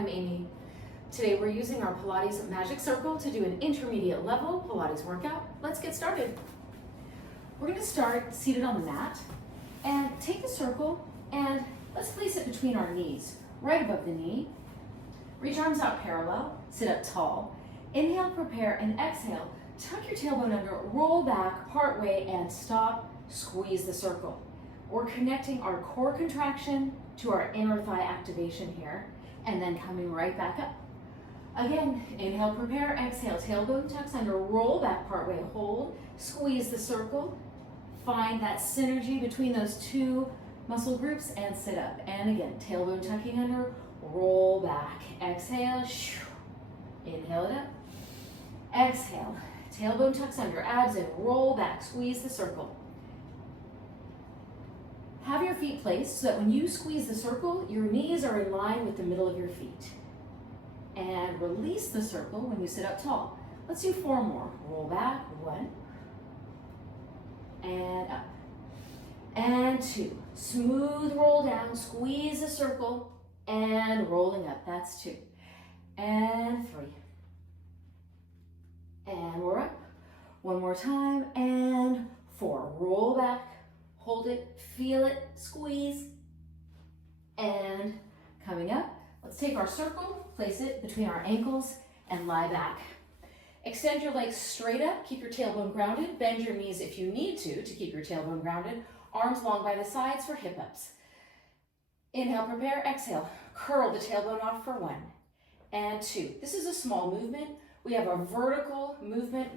I'm Amy. Today we're using our Pilates Magic Circle to do an intermediate level Pilates workout. Let's get started. We're going to start seated on the mat and take the circle and let's place it between our knees, right above the knee. Reach arms out parallel, sit up tall. Inhale, prepare, and exhale. Tuck your tailbone under, roll back part way and stop, squeeze the circle. We're connecting our core contraction to our inner thigh activation here, and then coming right back up. Again, inhale, prepare, exhale, tailbone tucks under, roll back partway, hold, squeeze the circle, find that synergy between those two muscle groups and sit up. And again, tailbone tucking under, roll back, exhale, inhale it up, exhale, tailbone tucks under, abs in, roll back, squeeze the circle. Have your feet placed so that when you squeeze the circle, your knees are in line with the middle of your feet. And release the circle when you sit up tall. Let's do 4 more. Roll back, 1, and up, and 2. Smooth roll down, squeeze the circle, and rolling up, that's 2. And 3. And we're up. 1 more time, and 4. Roll back. Hold it, feel it, squeeze, and coming up. Let's take our circle, place it between our ankles, and lie back. Extend your legs straight up, keep your tailbone grounded, bend your knees if you need to keep your tailbone grounded, arms long by the sides for hip ups. Inhale, prepare, exhale, curl the tailbone off for 1 and 2. This is a small movement. We have a vertical movement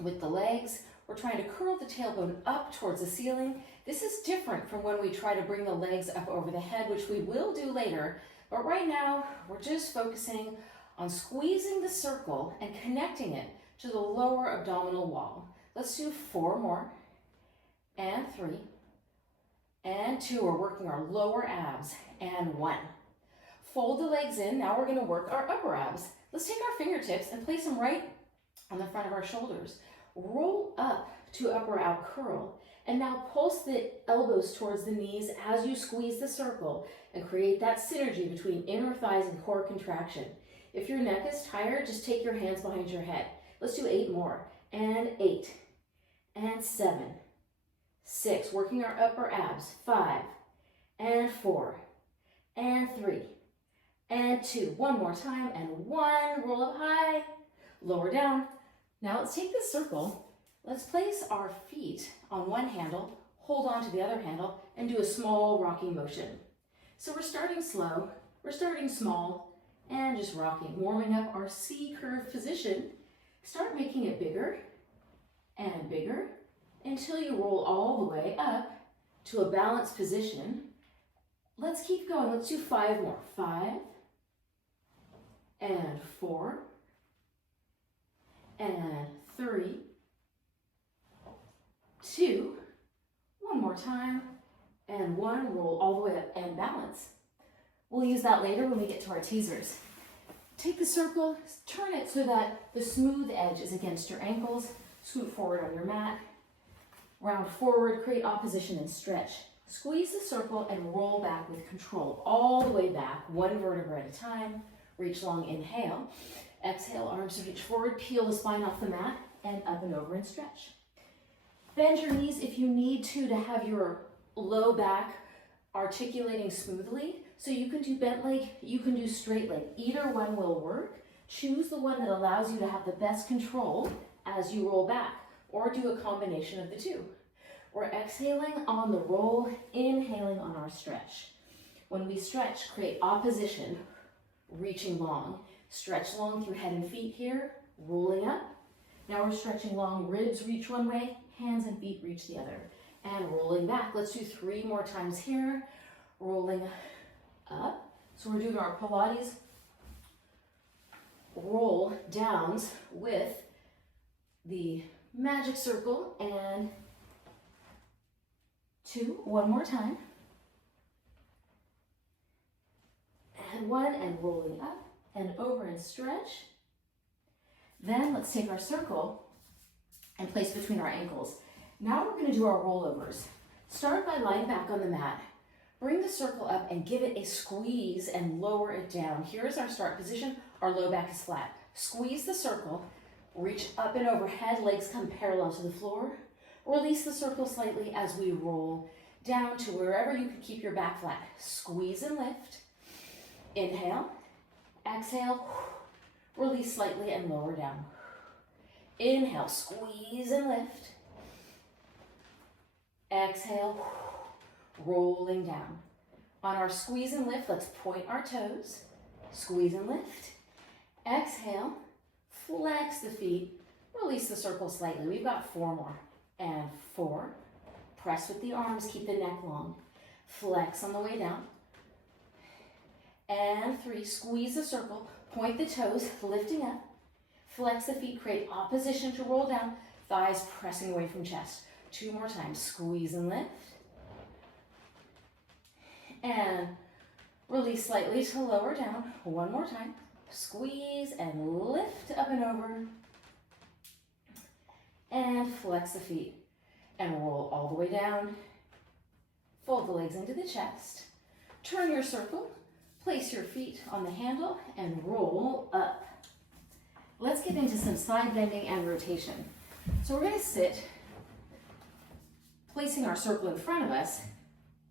with the legs. We're trying to curl the tailbone up towards the ceiling. This is different from when we try to bring the legs up over the head, which we will do later. But right now, we're just focusing on squeezing the circle and connecting it to the lower abdominal wall. Let's do 4 more, and 3, and 2. We're working our lower abs, and 1. Fold the legs in. Now we're gonna work our upper abs. Let's take our fingertips and place them right on the front of our shoulders. Roll up to upper out curl, and now pulse the elbows towards the knees as you squeeze the circle and create that synergy between inner thighs and core contraction. If your neck is tired, just take your hands behind your head. Let's do 8 more, and 8, and 7, 6, working our upper abs, 5, and 4, and 3, and 2. 1 more time, and 1, roll up high, lower down. Now let's take this circle, let's place our feet on one handle, hold on to the other handle, and do a small rocking motion. So we're starting slow, we're starting small, and just rocking, warming up our C curve position. Start making it bigger and bigger until you roll all the way up to a balanced position. Let's keep going, let's do 5 more. 5, and 4, and 3, 2, 1 more time, and 1, roll all the way up and balance. We'll use that later when we get to our teasers. Take the circle, turn it so that the smooth edge is against your ankles, scoot forward on your mat, round forward, create opposition and stretch. Squeeze the circle and roll back with control, all the way back, 1 vertebra at a time. Reach long, inhale. Exhale, arms reach forward, peel the spine off the mat, and up and over and stretch. Bend your knees if you need to have your low back articulating smoothly. So you can do bent leg, you can do straight leg. Either one will work. Choose the one that allows you to have the best control as you roll back, or do a combination of the two. We're exhaling on the roll, inhaling on our stretch. When we stretch, create opposition, reaching long. Stretch long through head and feet here, rolling up. Now we're stretching long, ribs reach one way, hands and feet reach the other. And rolling back. Let's do 3 more times here. Rolling up. So we're doing our Pilates roll downs with the magic circle, and 2, 1 more time. And 1, and rolling up and over and stretch. Then let's take our circle and place between our ankles. Now we're going to do our rollovers. Start by lying back on the mat. Bring the circle up and give it a squeeze and lower it down. Here's our start position. Our low back is flat. Squeeze the circle, reach up and overhead, legs come parallel to the floor. Release the circle slightly as we roll down to wherever you can keep your back flat. Squeeze and lift. Inhale, exhale, release slightly and lower down. Inhale, squeeze and lift. Exhale, rolling down. On our squeeze and lift, let's point our toes. Squeeze and lift. Exhale, flex the feet, release the circle slightly. We've got 4 more. And 4, press with the arms, keep the neck long. Flex on the way down. And 3, squeeze the circle, point the toes, lifting up. Flex the feet, create opposition to roll down, thighs pressing away from chest. 2 more times, squeeze and lift. And release slightly to lower down. 1 more time, squeeze and lift up and over. And flex the feet and roll all the way down. Fold the legs into the chest. Turn your circle, place your feet on the handle and roll up. Let's get into some side bending and rotation. So we're going to sit, placing our circle in front of us,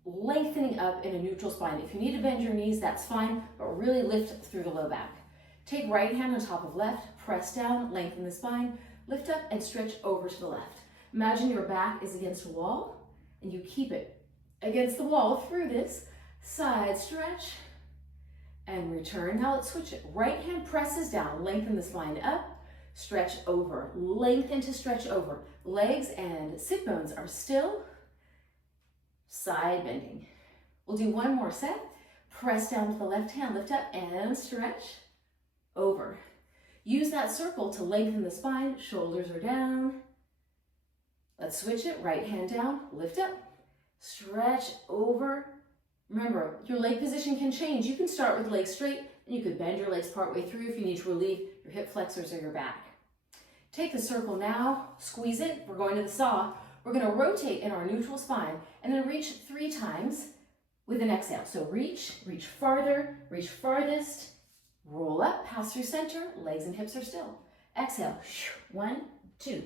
lengthening up in a neutral spine. If you need to bend your knees, that's fine, but really lift through the low back. Take right hand on top of left, press down, lengthen the spine, lift up and stretch over to the left. Imagine your back is against a wall and you keep it against the wall through this side stretch and return. Now let's switch it. Right hand presses down, lengthen the spine up, stretch over, lengthen to stretch over. Legs and sit bones are still, side bending. We'll do 1 more set. Press down to the left hand, lift up and stretch over. Use that circle to lengthen the spine, shoulders are down. Let's switch it, right hand down, lift up, stretch over. Remember, your leg position can change. You can start with legs straight, and you could bend your legs partway through if you need to relieve your hip flexors or your back. Take the circle now, squeeze it, we're going to the saw. We're gonna rotate in our neutral spine, and then reach 3 times with an exhale. So reach farther, reach farthest, roll up, pass through center, legs and hips are still. Exhale, 1, 2,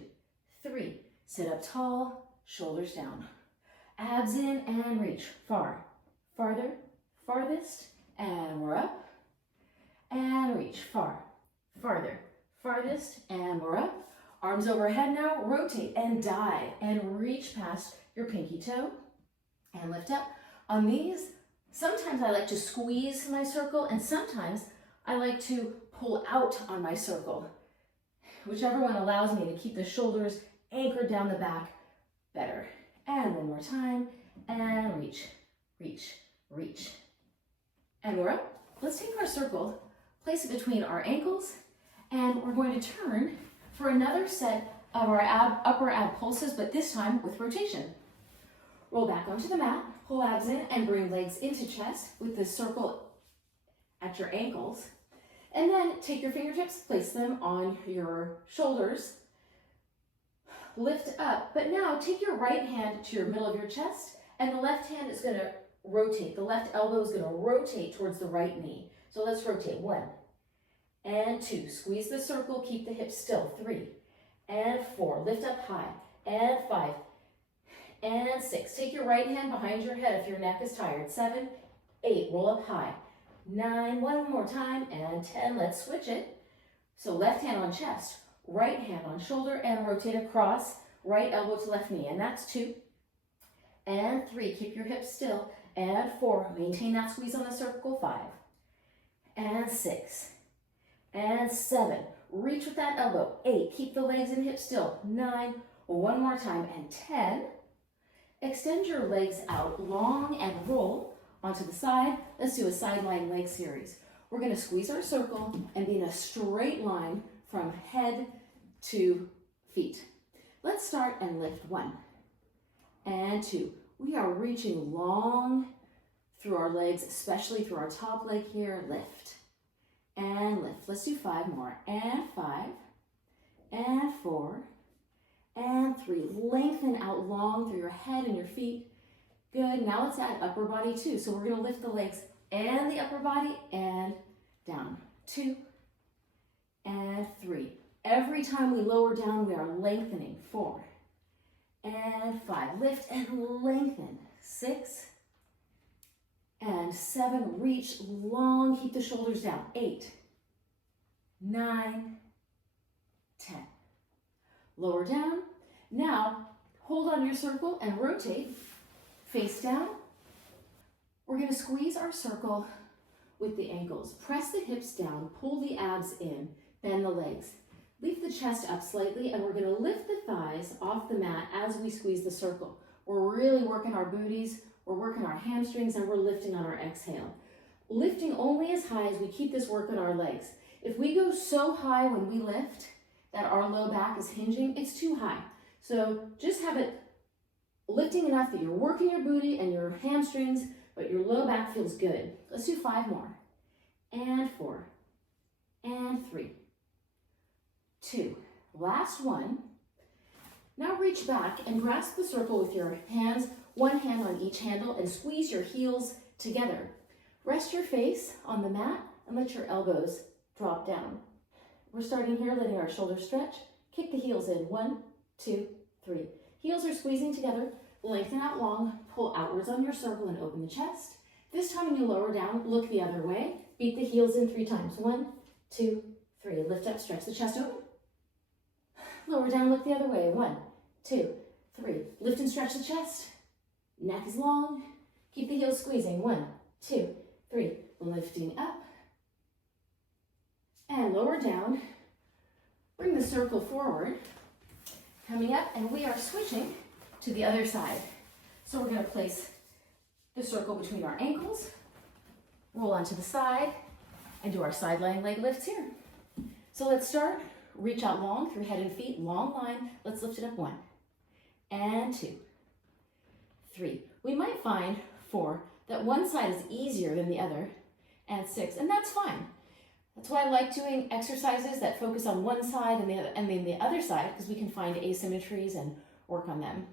3. Sit up tall, shoulders down. Abs in and reach far, farther, farthest, and we're up. And reach far, farther, farthest, and we're up. Arms overhead now, rotate and dive and reach past your pinky toe and lift up. On these, sometimes I like to squeeze my circle and sometimes I like to pull out on my circle. Whichever one allows me to keep the shoulders anchored down the back better. And 1 more time, and reach, reach, reach. And we're up. Let's take our circle, place it between our ankles, and we're going to turn for another set of our upper ab pulses, but this time with rotation. Roll back onto the mat, pull abs in, and bring legs into chest with the circle at your ankles. And then take your fingertips, place them on your shoulders, lift up, but now take your right hand to your middle of your chest, and the left hand is gonna rotate. The left elbow is gonna rotate towards the right knee. So let's rotate. 1 and 2. Squeeze the circle, keep the hips still. 3 and 4. Lift up high. And 5 and 6. Take your right hand behind your head if your neck is tired. 7, 8. Roll up high. 9, 1 more time, and 10. Let's switch it. So left hand on chest, right hand on shoulder, and rotate across, right elbow to left knee. And that's 2 and 3. Keep your hips still. And 4. Maintain that squeeze on the circle. 5 and 6 and 7. Reach with that elbow. 8. Keep the legs and hips still. 9. 1 more time. And 10. Extend your legs out long and roll onto the side. Let's do a side lying leg series. We're going to squeeze our circle and be in a straight line from head to feet. Let's start and lift. 1 and 2. We are reaching long through our legs, especially through our top leg here. Lift and lift. Let's do 5 more. And 5 and 4 and 3. Lengthen out long through your head and your feet. Good, now let's add upper body too. So we're gonna lift the legs and the upper body and down. 2 and 3. Every time we lower down, we are lengthening. 4 and 5. Lift and lengthen. 6 and 7. Reach long, keep the shoulders down. 8, 9, 10. Lower down. Now, hold on your circle and rotate. Face down. We're going to squeeze our circle with the ankles. Press the hips down, pull the abs in, bend the legs. Leave the chest up slightly, and we're going to lift the thighs off the mat as we squeeze the circle. We're really working our booties, we're working our hamstrings, and we're lifting on our exhale. Lifting only as high as we keep this work on our legs. If we go so high when we lift that our low back is hinging, it's too high. So just have it lifting enough that you're working your booty and your hamstrings, but your low back feels good. Let's do 5 more. And 4. And 3. 2. Last one. Now reach back and grasp the circle with your hands, one hand on each handle, and squeeze your heels together. Rest your face on the mat and let your elbows drop down. We're starting here, letting our shoulders stretch. Kick the heels in. 1, 2, 3. Heels are squeezing together. Lengthen out long, pull outwards on your circle and open the chest. This time when you lower down, look the other way. Beat the heels in 3 times. 1, 2, 3. Lift up, stretch the chest open. Lower down, look the other way. 1, 2, 3. Lift and stretch the chest. Neck is long. Keep the heels squeezing. 1, 2, 3. Lifting up. And lower down. Bring the circle forward. Coming up, and we are switching to the other side. So we're going to place the circle between our ankles, roll onto the side, and do our side lying leg lifts here. So let's start. Reach out long through head and feet, long line. Let's lift it up. 1 and 2, 3. We might find 4 that one side is easier than the other, and 6, and that's fine. That's why I like doing exercises that focus on one side and then the other side, because we can find asymmetries and work on them.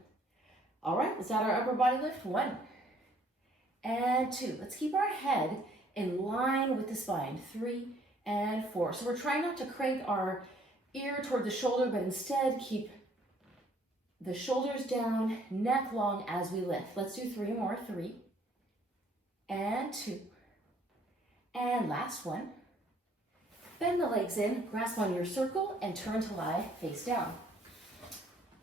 All right, let's add our upper body lift. 1 and 2. Let's keep our head in line with the spine. 3 and 4. So we're trying not to crank our ear toward the shoulder, but instead keep the shoulders down, neck long as we lift. Let's do 3 more. 3 and 2. And last one. Bend the legs in, grasp on your circle, and turn to lie face down.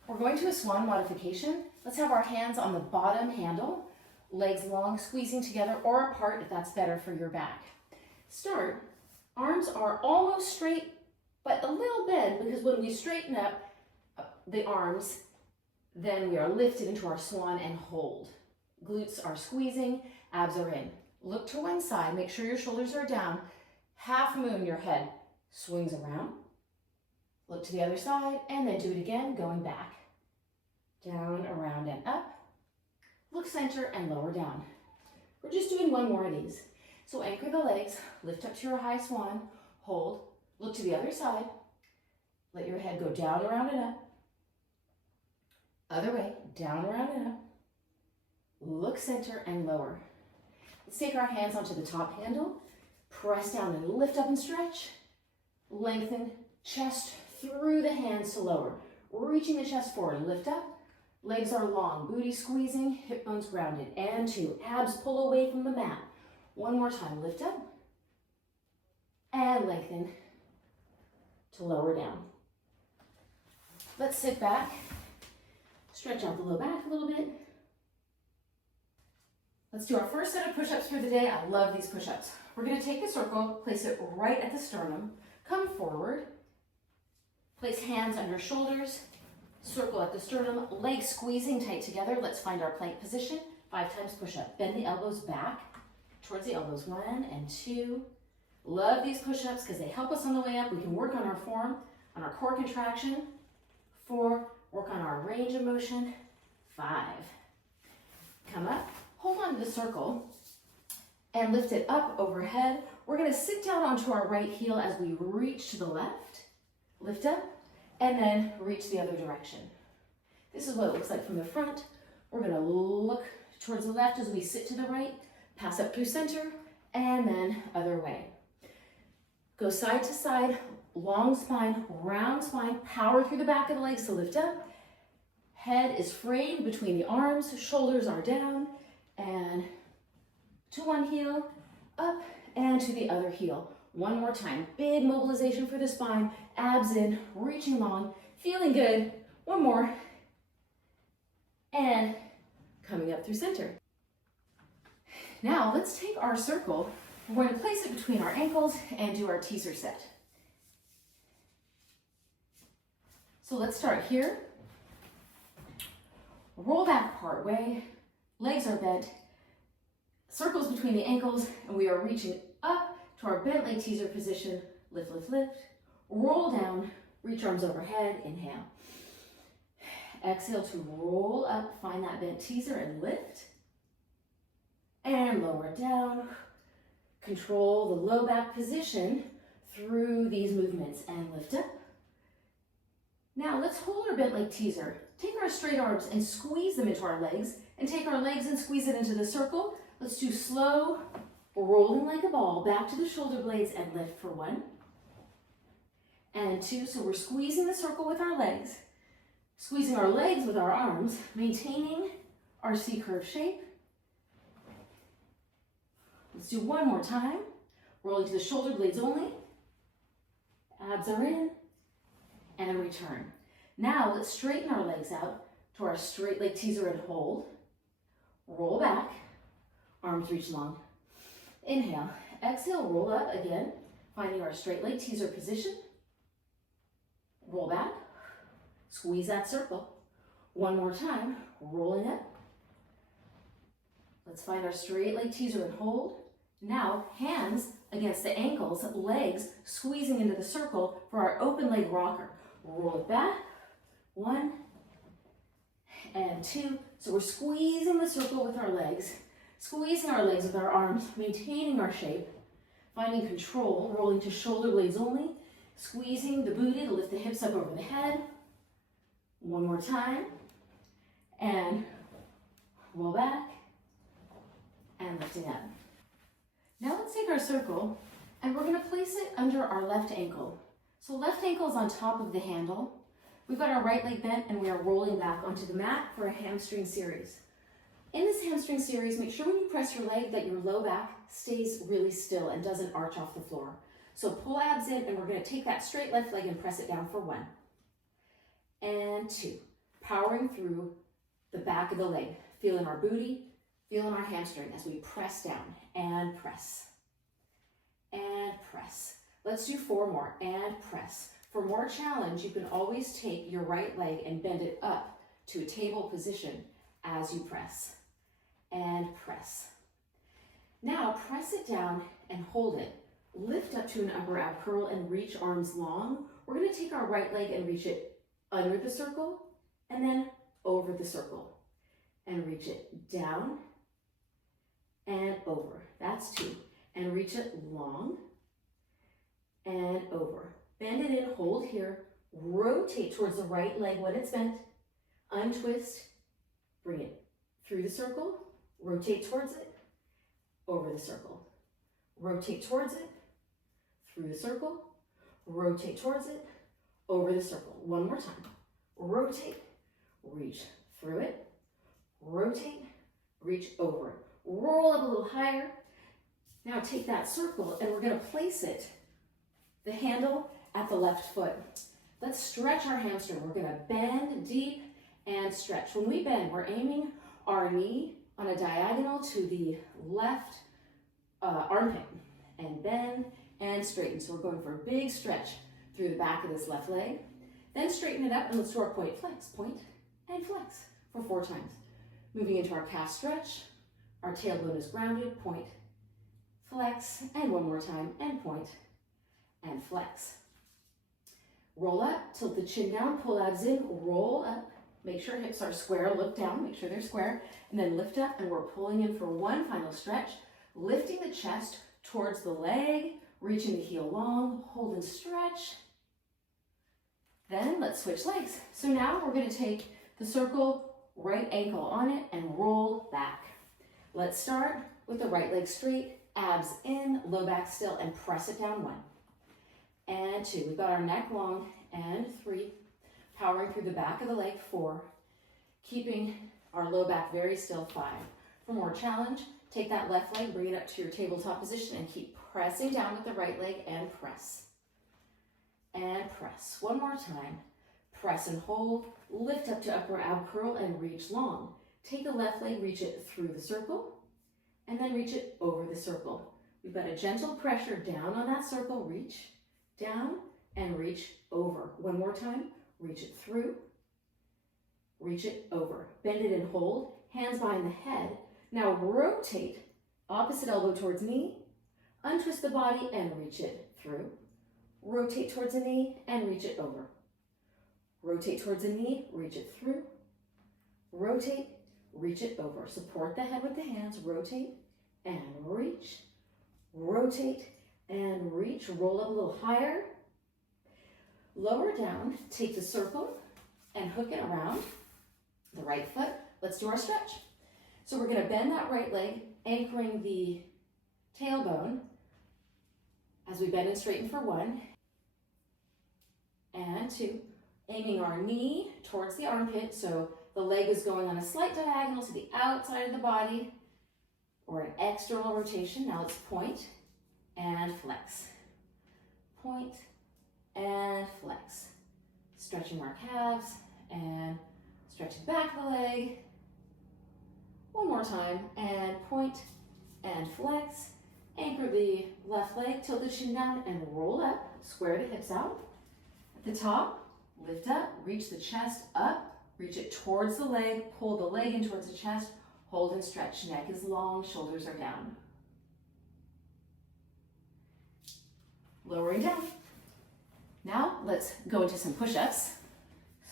We're going to a Swan modification. Let's have our hands on the bottom handle, legs long, squeezing together or apart if that's better for your back. Start. Arms are almost straight, but a little bent, because when we straighten up the arms, then we are lifted into our swan and hold. Glutes are squeezing, abs are in. Look to one side, make sure your shoulders are down. Half moon, your head swings around. Look to the other side, and then do it again, going back. Down, around, and up. Look center and lower down. We're just doing 1 more of these. So anchor the legs, lift up to your high swan, hold, look to the other side. Let your head go down, around, and up. Other way, down, around, and up. Look center and lower. Let's take our hands onto the top handle. Press down and lift up and stretch. Lengthen, chest through the hands to lower. Reaching the chest forward, lift up. Legs are long, booty squeezing, hip bones grounded. And 2, abs pull away from the mat. 1 more time, lift up. And lengthen to lower down. Let's sit back. Stretch out the low back a little bit. Let's do our first set of push-ups for the day. I love these push-ups. We're going to take the circle, place it right at the sternum, come forward, place hands under shoulders, circle at the sternum, legs squeezing tight together. Let's find our plank position. 5 times push-up. Bend the elbows back towards the elbows. 1 and 2. Love these push-ups because they help us on the way up. We can work on our form, on our core contraction. 4, work on our range of motion. 5. Come up, hold on to the circle, and lift it up overhead. We're going to sit down onto our right heel as we reach to the left, lift up, and then reach the other direction. This is what it looks like from the front. We're going to look towards the left as we sit to the right, pass up through center, and then other way. Go side to side, long spine, round spine, power through the back of the legs to lift up. Head is framed between the arms, shoulders are down, and to one heel, up, and to the other heel. One more time, big mobilization for the spine, abs in, reaching long, feeling good. One more, and coming up through center. Now let's take our circle, we're going to place it between our ankles and do our teaser set. So let's start here. Roll back part way, legs are bent, circles between the ankles, and we are reaching up to our bent leg teaser position. Lift, lift, lift. Roll down, reach arms overhead, inhale. Exhale to roll up, find that bent teaser and lift. And lower down. Control the low back position through these movements and lift up. Now let's hold our bent leg teaser. Take our straight arms and squeeze them into our legs, and take our legs and squeeze it into the circle. Let's do slow, rolling like a ball, back to the shoulder blades and lift for 1 and 2. So we're squeezing the circle with our legs, squeezing our legs with our arms, maintaining our C-curve shape. Let's do one more time. Rolling to the shoulder blades only. Abs are in, and return. Now let's straighten our legs out to our straight leg teaser and hold. Roll back, arms reach long. Inhale, exhale, roll up again, finding our straight leg teaser position. Roll back, squeeze that circle. One more time, rolling up. Let's find our straight leg teaser and hold. Now, hands against the ankles, legs squeezing into the circle for our open leg rocker. Roll it back, 1 and 2. So we're squeezing the circle with our legs, squeezing our legs with our arms, maintaining our shape, finding control, rolling to shoulder blades only, squeezing the booty to lift the hips up over the head. One more time, and roll back, and lifting up. Now let's take our circle, and we're gonna place it under our left ankle. So left ankle is on top of the handle. We've got our right leg bent, and we are rolling back onto the mat for a hamstring series. In this hamstring series, make sure when you press your leg that your low back stays really still and doesn't arch off the floor. So pull abs in, and we're gonna take that straight left leg and press it down for 1 and 2. Powering through the back of the leg, feeling our booty, feeling our hamstring as we press down and press and press. Let's do 4 more and press. For more challenge, you can always take your right leg and bend it up to a table position as you press and press. Now press it down and hold it. Lift up to an upper ab curl and reach arms long. We're going to take our right leg and reach it under the circle and then over the circle and reach it down and over. That's 2. And reach it long and over. Bend it in, hold here, rotate towards the right leg when it's bent, untwist, bring it through the circle, rotate towards it, over the circle, rotate towards it, through the circle, rotate towards it, over the circle. One more time. Rotate, reach through it, rotate, reach over it. Roll up a little higher. Now take that circle and we're going to place it, the handle at the left foot. Let's stretch our hamstring. We're going to bend deep and stretch. When we bend, we're aiming our knee on a diagonal to the left armpit and bend and straighten. So we're going for a big stretch through the back of this left leg. Then straighten it up and let's do our point and flex for 4 times. Moving into our calf stretch. Our tailbone is grounded, point, flex, and one more time, and point, and flex. Roll up, tilt the chin down, pull abs in, roll up. Make sure hips are square, look down, make sure they're square, and then lift up, and we're pulling in for one final stretch, lifting the chest towards the leg, reaching the heel long, hold and stretch. Then let's switch legs. So now we're going to take the circle, right ankle on it, and roll back. Let's start with the right leg straight, abs in, low back still, and press it down. 1 and 2. We've got our neck long, and 3. Powering through the back of the leg, 4. Keeping our low back very still, 5. For more challenge, take that left leg, bring it up to your tabletop position, and keep pressing down with the right leg, and press. And press. One more time. Press and hold. Lift up to upper ab curl and reach long. Take the left leg, reach it through the circle, and then reach it over the circle. We've got a gentle pressure down on that circle. Reach down and reach over. One more time. Reach it through. Reach it over. Bend it and hold. Hands behind the head. Now rotate. Opposite elbow towards knee. Untwist the body and reach it through. Rotate towards the knee and reach it over. Rotate towards the knee, reach it through. Rotate, reach it over. Support the head with the hands. Rotate and reach. Rotate and reach. Roll up a little higher. Lower down. Take the circle and hook it around the right foot. Let's do our stretch. So we're going to bend that right leg, anchoring the tailbone as we bend and straighten for 1 and 2. Aiming our knee towards the armpit, so the leg is going on a slight diagonal to the outside of the body, or an external rotation. Now let's point and flex. Point and flex. Stretching our calves and stretching back the leg. One more time, and point and flex. Anchor the left leg, tilt the chin down, and roll up. Square the hips out. At the top, lift up, reach the chest up, reach it towards the leg, pull the leg in towards the chest, hold and stretch. Neck is long, shoulders are down. Lowering down. Now let's go into some push-ups.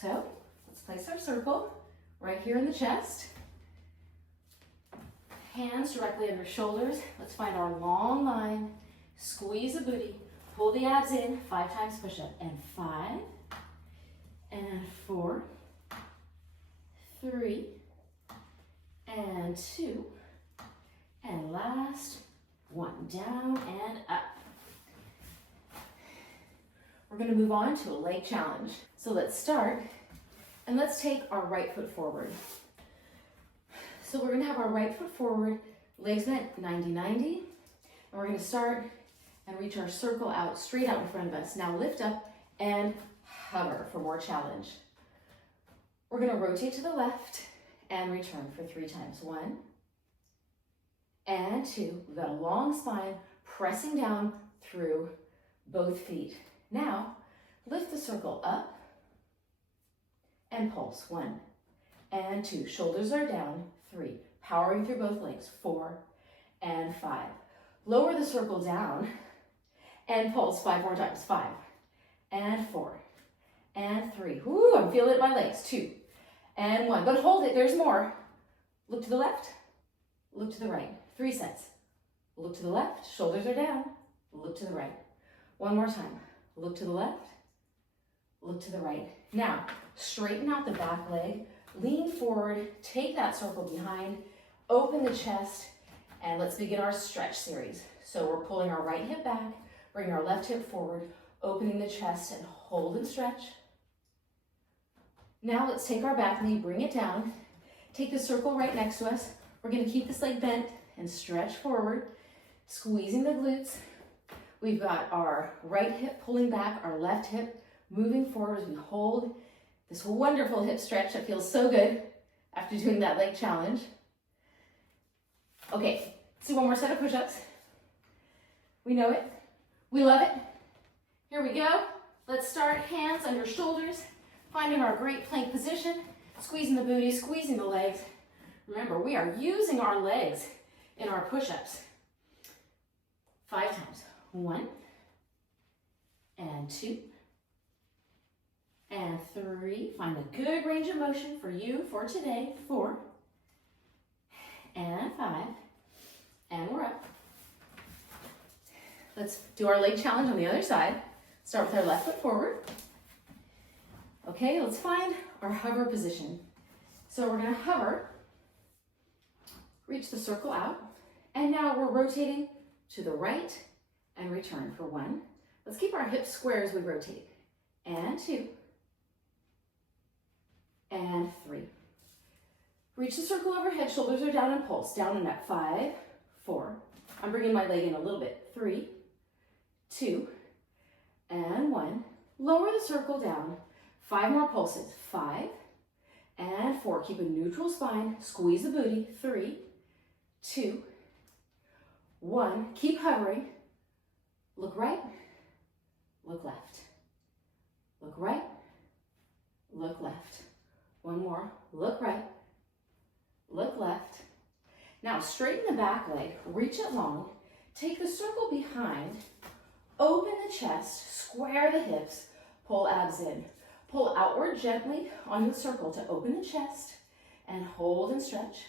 So let's place our circle right here in the chest. Hands directly under shoulders. Let's find our long line. Squeeze the booty. Pull the abs in. 5 times push-up. And 5. And 4. 3. And 2. And last. 1. Down and up. We're going to move on to a leg challenge. So let's start. And let's take our right foot forward. So we're going to have our right foot forward, legs bent 90-90, and we're going to start and reach our circle out, straight out in front of us. Now lift up and hover for more challenge. We're going to rotate to the left and return for 3 times. 1 and 2. We've got a long spine, pressing down through both feet. Now lift the circle up and pulse. 1 and 2. Shoulders are down. 3. Powering through both legs. 4 and 5. Lower the circle down and pulse 5 more times. 5 and 4 and 3. Woo, I'm feeling it in my legs. 2 and 1. But hold it, there's more. Look to the left, look to the right. 3 sets. Look to the left, shoulders are down. Look to the right. One more time. Look to the left, look to the right. Now, straighten out the back leg. Lean forward, take that circle behind, open the chest, and let's begin our stretch series. So we're pulling our right hip back, bring our left hip forward, opening the chest, and hold and stretch. Now let's take our back knee, bring it down, take the circle right next to us. We're going to keep this leg bent and stretch forward, squeezing the glutes. We've got our right hip pulling back, our left hip moving forward as we hold this wonderful hip stretch that feels so good after doing that leg challenge. Okay, let's do one more set of push-ups. We know it. We love it. Here we go. Let's start hands under shoulders, finding our great plank position, squeezing the booty, squeezing the legs. Remember, we are using our legs in our push-ups. 5 times. 1 and 2 and 3. Find a good range of motion for you for today. 4 and 5, and we're up. Let's do our leg challenge on the other side. Start with our left foot forward. Okay, let's find our hover position. So we're gonna hover, reach the circle out, and now we're rotating to the right and return for 1. Let's keep our hips square as we rotate. And 2. And 3. Reach the circle overhead, shoulders are down and pulse. Down and up. 5, 4. I'm bringing my leg in a little bit. 3, 2, and 1. Lower the circle down. 5 more pulses. 5 and 4. Keep a neutral spine. Squeeze the booty. 3, 2, 1. Keep hovering. Look right. Look left. Look right. Look left. 1 more. Look right. Look left. Now straighten the back leg, reach it long, take the circle behind, open the chest, square the hips, pull abs in. Pull outward gently onto the circle to open the chest and hold and stretch.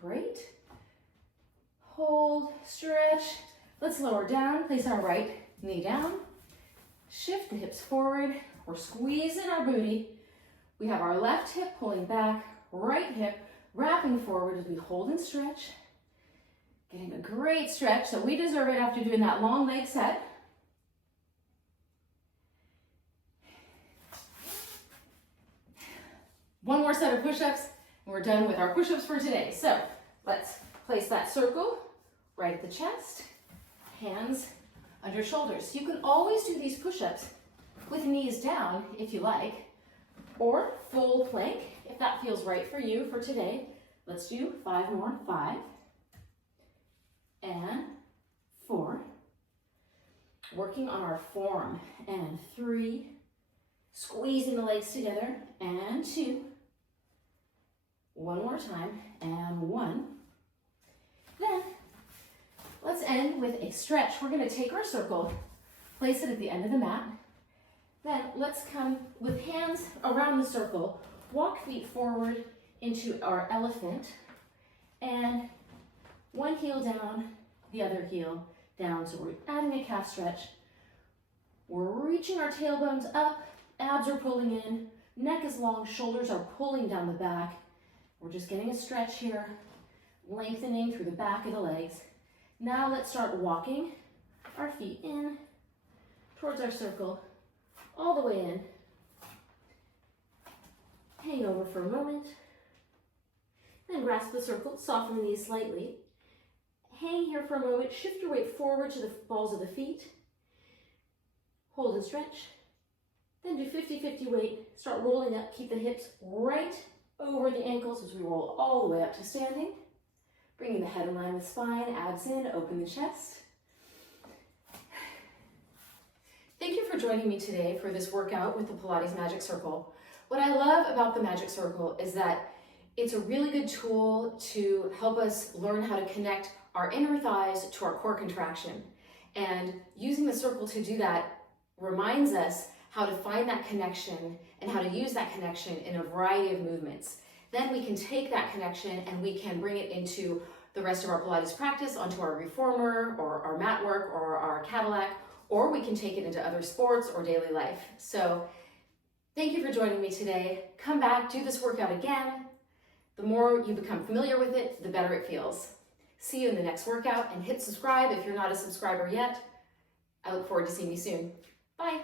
Great. Hold, stretch. Let's lower down, place our right knee down, shift the hips forward. We're squeezing our booty. We have our left hip pulling back, right hip wrapping forward as we hold and stretch. Getting a great stretch, so we deserve it after doing that long leg set. One more set of push-ups, and we're done with our push-ups for today. So let's place that circle right at the chest, hands under shoulders. You can always do these push-ups with knees down if you like, or full plank if that feels right for you for today. Let's do 5 more. 5 and 4. Working on our form. And 3. Squeezing the legs together. And 2. 1 more time. And 1. Then let's end with a stretch. We're going to take our circle, place it at the end of the mat. Then let's come with hands around the circle, walk feet forward into our elephant, and one heel down, the other heel down. So we're adding a calf stretch. We're reaching our tailbones up, abs are pulling in, neck is long, shoulders are pulling down the back. We're just getting a stretch here, lengthening through the back of the legs. Now let's start walking our feet in towards our circle, all the way in. Hang over for a moment. Then grasp the circle, soften the knees slightly. Hang here for a moment, shift your weight forward to the balls of the feet. Hold and stretch. Then do 50-50 weight. Start rolling up, keep the hips right over the ankles as we roll all the way up to standing. Bringing the head in line with spine, abs in, open the chest. Thank you for joining me today for this workout with the Pilates Magic Circle. What I love about the Magic Circle is that it's a really good tool to help us learn how to connect our inner thighs to our core contraction. And using the circle to do that reminds us how to find that connection and how to use that connection in a variety of movements. Then we can take that connection and we can bring it into the rest of our Pilates practice, onto our reformer or our mat work or our Cadillac, or we can take it into other sports or daily life. So thank you for joining me today. Come back, do this workout again. The more you become familiar with it, the better it feels. See you in the next workout, and hit subscribe if you're not a subscriber yet. I look forward to seeing you soon. Bye.